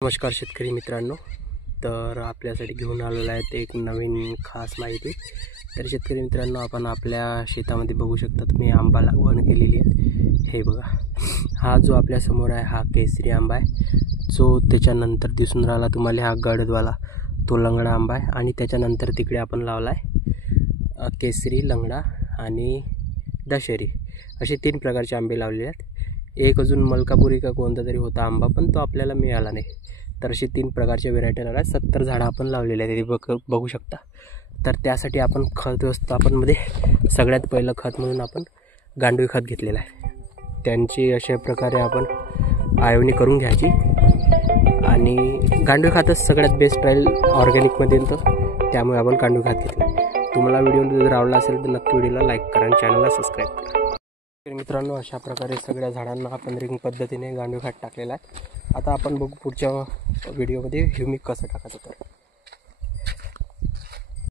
नमस्कार शेतकरी मित्रांनो, तर आपल्यासाठी घेऊन आलेला आहे ते एक नवीन खास माहिती। तर शेतकरी मित्रांनो, आपण आपल्या शेतामध्ये बघू शकता तुम्ही आंबा लागवड केलेली आहे। हे बघा, हा जो आपल्या समोर आहे हा केसरी आंबा आहे, जो त्याच्यानंतर दिसून राहिला तुम्हाला हा गडदवाला तो लंगडा आंबा आहे, आणि त्याच्यानंतर तिकडे आपण लावला आहे केसरी, लंगडा आणि दशेरी असे 3 प्रकारचे आंबे लावलेले आहेत। एक अजून मलकापुरी का कोणता तरी होता आंबा, पण तो आपल्याला मिळाला नाही। तर असे 3 प्रकारचे व्हेरायटी लावल्या, 70 झाडं आपण लावलेले आहेत, ते बघू शकता। तर त्यासाठी आपण खत व्यवस्थापनमध्ये सगळ्यात पहिलं खत म्हणून आपण गांडूळ खत घेतलेलं आहे। त्यांची अशा प्रकारे आपण आयोनी करून घ्यायची, आणि गांडूळ खतच सगळ्यात बेस्ट राहील ऑर्गॅनिकमध्ये, तर त्यामुळे आपण गांडूळ खत घेतलं। तुम्हाला व्हिडिओ जर आवडला असेल तर नक्की व्हिडिओला लाईक करा आणि चॅनलला सबस्क्राईब करा। तर मित्रांनो, अशा प्रकारे सगळ्या झाडांना आपण रिंग पद्धतीने गांडूळ खत टाकलेला आहे। आता आपण बघू पुढच्या व्हिडिओमध्ये ह्युमिक कसं टाकायचं तर।